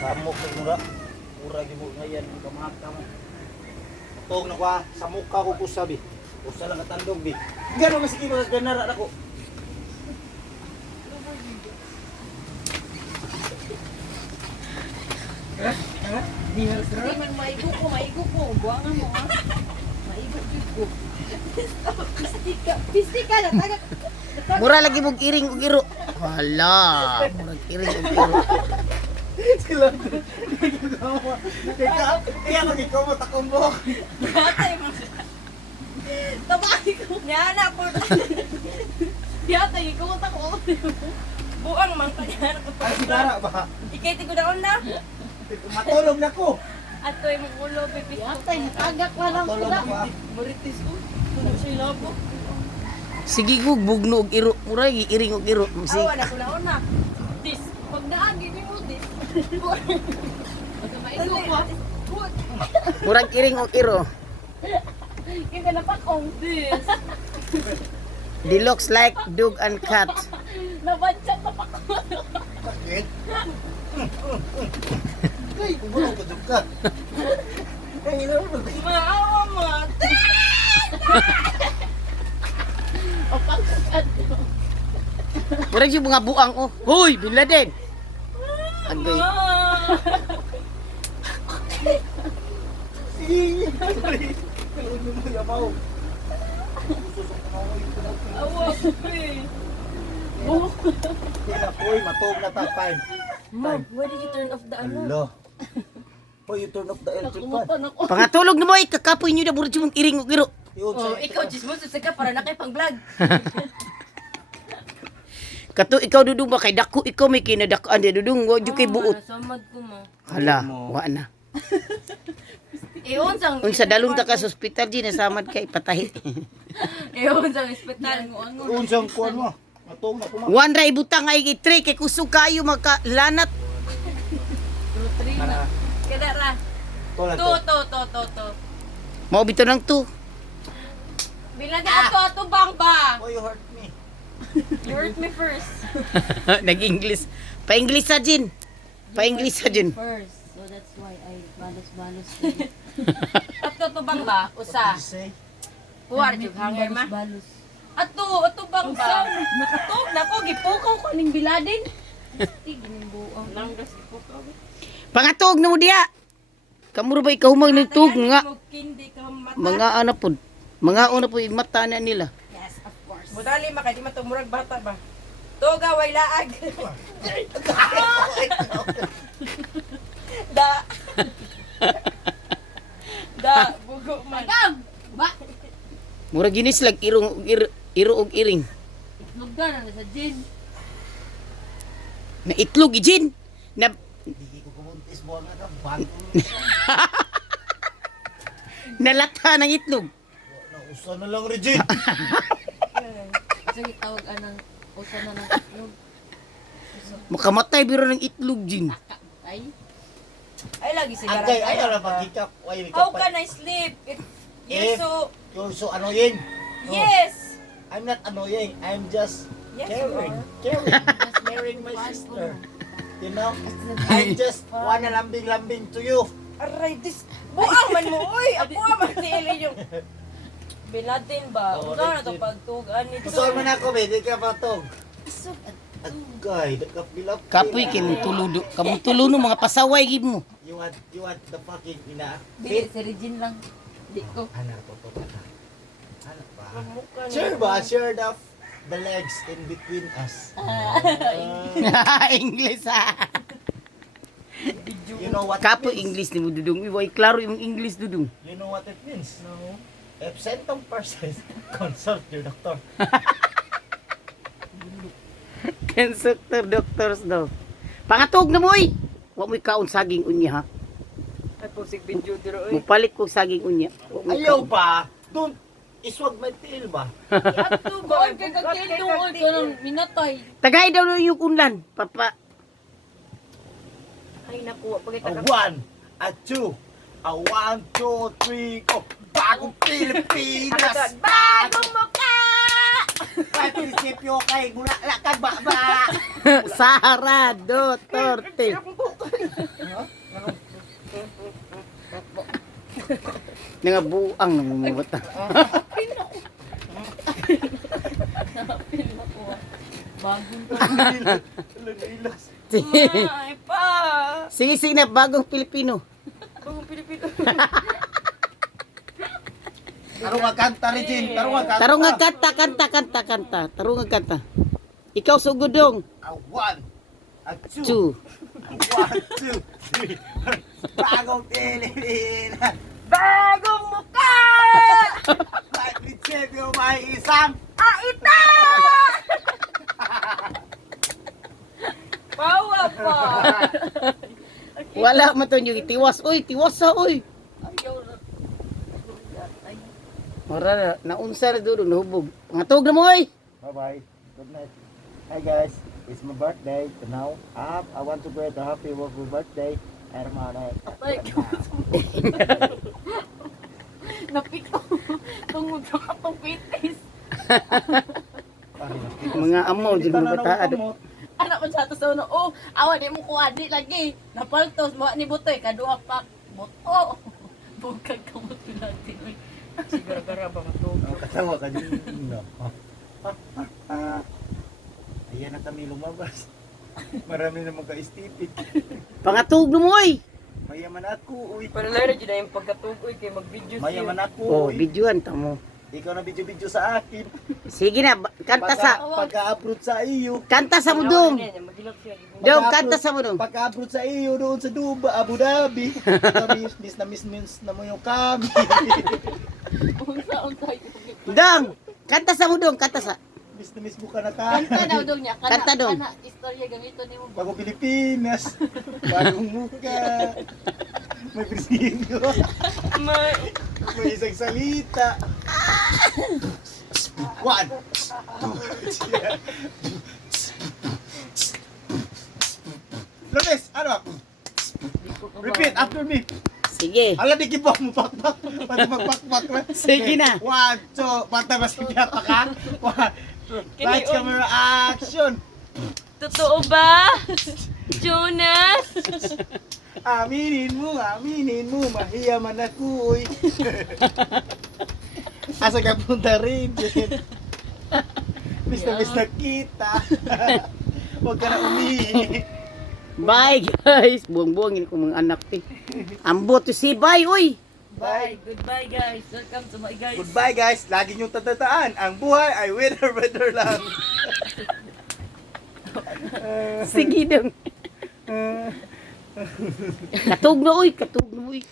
Samok na mura. Mura gimo ngayon ang kamakam. Tog na kwa sa mukha ko kusabi. Usa lang katandog bi. Gano nga sige mas ganara ako. Hindi man maigo ko. Buwangan mo ha. Maigo ko. Pistika na taga. Mura lagi mong iring ug iro. Hala, murag iring ug iro. Sila. Kaya lagi ko mo takumbok. Batay mo. Tabaki ko. Nyana po. Yata, ikaw ko. Buang man kanya ko. Ay sigara ba? Ikay tigo daon na. Matulog na ko. Atoy mo ulo pipis. Yata, natagak na lang Matulog na ko. Muritis ko. Tunog siya labo. Sige gug bugno ug iro. Mura gi iring ug iro. Sige. Awa na ko na una. Dis, pag naagi ni mo dis. Maigo ko. Murag iring ug iro. Kaya na pa kong dis. They looks like dog and cat. Nabansyan pa pa ko. Bakit? Ay, kumulong ko dyan ka. Ay, Maawa mo. O pagkakat. Murag si mga buang oh. Hoy, Bin Laden. Agay. sige. Kalunod mo yabaw. Susok na ako yung pinag- Awa ko eh. Uy, matog na tapay. Mom, why did you turn off the ano? Hello. Uy, you turn off the electric fan. Nakumutan ako. Pangatulog na mo ikakapoy niyo na murag si mong iring ug iro. Yun, Oh, sa- ikaw, chismoso ka para na kay pang-vlog. Kato ikaw dudong ba kay dako ikaw may kinadakaan di dudong wa jud kay buot. Samad ko mo. Hala, wa na. Iyon sang... Unsa dalong ta ka sa ospital di nasamad kay patahi. Iyon sang ospital. Angon. Unsang kuwan mo. Matog na kuma. Wan ra ibutang ay gitre kay kusog kayo magkalanat. Trina. Kada ra. Tola To. Mao bito nang to. Bila di ato bang ba? Oh, you hurt me. You hurt me first. Nag-English. Pa-English sa din. Pa-English sa din. First. So that's why I balos-balos. Ato bang ba? Usa. You say? Kuwar jud hanger ma. Ato bang ba? Nakatog na ko gipukaw ko ning biladin. Tigin buang. Langgas gipukaw. Pangatog na mo diha. Kamuro ba ikaw humang nitug nga Kindi ka mata. mga ano pod. Mga una po mata na nila. Yes, of course. Mudali maka di matumurag bata ba? Toga way laag. Da. Da bugo man. Ba. Mura ginis lag irong iro og iring. Lugdan na sa gin. Na itlog ijin. Na Hindi ko kumuntis mo nga ka. Bago. nalata ng itlog. Nausa na lang, Regine. Sige tawag anang usa na ng itlog. Makamatay biro ng itlog jin. Ay. Ay lagi sigara. Agay, ayaw na magkikap. How can I sleep if you're If so you're so annoying. No, Yes. I'm not annoying. I'm just Yes, caring. you are. Just caring my sister. You know? I just wanna lambing-lambing to you. Aray, buang man mo, uy! Ako man si Eli yung... Binatin ba? Oo, Usa na to legit. pagtugan nito. Gusto mo na ako, be. Di ka patog. Agay, nagkapilap. Kapoy kin tuludo. Kamong tuluno mga pasaway gid mo. You want the fucking ina. Dili, si Regine lang. Di ko. Anak ko to ba? Anak ba? Magmukha niya. Sure ba? Sure the legs in between us. English ah. You know what Kapoy it means? English ni mo dudong. Iway klaro yung English dudong. You know what it means? No. Absentong person, consult your doctor. Consultor doctors daw. Pangatog na mo oy. Wa mo kaon saging unya ha. Ay, pusik video diro, Mupalit ko saging unya. Wa mo Ayaw kaon. pa. Don't iswag my tail ba? Ato ba? Kay kagtindong ko nang minatay. Tagay daw na yung unlan. Papa. Ay, nakuha. Pagkita A ka. one, a two, a 1, 2, 3, go. Bagong Pilipinas. Bagong mukha! Patisipyo kay mula lakad ba ba? Sara Duterte. Nga buang namumutang. Napil na ko. Bagong Ilas. Ay pa. Sige, sige na, bagong Pilipino. Bagong Pilipino. Tarong nga kanta, Regine. Tarong nga kanta. Tarong nga kanta. Tarong nga kanta. Ikaw sugudong. One. Two. Two. 1, 2, 3. Bagong Pilipinas. Bagong mukha! May prinsipyo, may isang. Aita! Pawa pa! Wala man to yung itiwas. Uy, tiwas sa uy. Ayaw na. Ay, Mara naunsa na doon, nahubog. Pangatog na mo uy. Bye-bye. Good night. Hi guys. It's my birthday. So now, I want to greet a happy birthday. Hermano. patay ko. Napito. Tungod sa katong pitis. Mga amaw, di mo bataado. Anak ko sa ato sa uno. Oh, awa di mo kuha. Di lagi. Napaltos. Mga ni Butoy. Kaduha pa. Buto. Bugkag ka mo natin. Sigara-gara ba matulog? Katawa ka din. No. Ayan na kami lumabas. Marami na magka-estipid. Pangatog na mo uy. Mayaman ako, uy. Pero laro dyan na yung pagkatugoy kay mag-video Mayaman ako, Oh, uy. videoan ta mo. Ikaw na video-video sa akin. Sige na, kanta sa Pagka-upload sa iyo. kanta sa mudong. Magilap siya. Dong, kanta sa mudong. Pagka-upload sa iyo doon sa Dubai, Abu Dhabi. Miss na mo yung kami. Unsa-unsa Dong, kanta sa mudong, kanta sa. Miss mo ka na kami. Kanta daw dong niya. Kanta dong. Kana istorya gamito ni mo. Bago Pilipinas. Bagong muka. May prinsipyo. May isang salita. One. Lunes, ano? Repeat after me. Sige. Ala, di kibok mo pakpak. Pati magpakpak. Sige na. 1, 2, pata mas pinata ka. 1, lights, camera, action. Totoo ba? Jonas? Aminin mo, mahiyaman ako, uy. Asa ka punta rin, Jen? Miss na kita. Huwag ka na umihi. Bye guys. Buong-buong ini ko mga anak ti. Ambot to si bye uy. Bye. Goodbye guys. Welcome to my guys. Goodbye, guys. Lagi niyong tatataan, ang buhay ay winner lang. Sige dong. Katog na uy, katog na uy.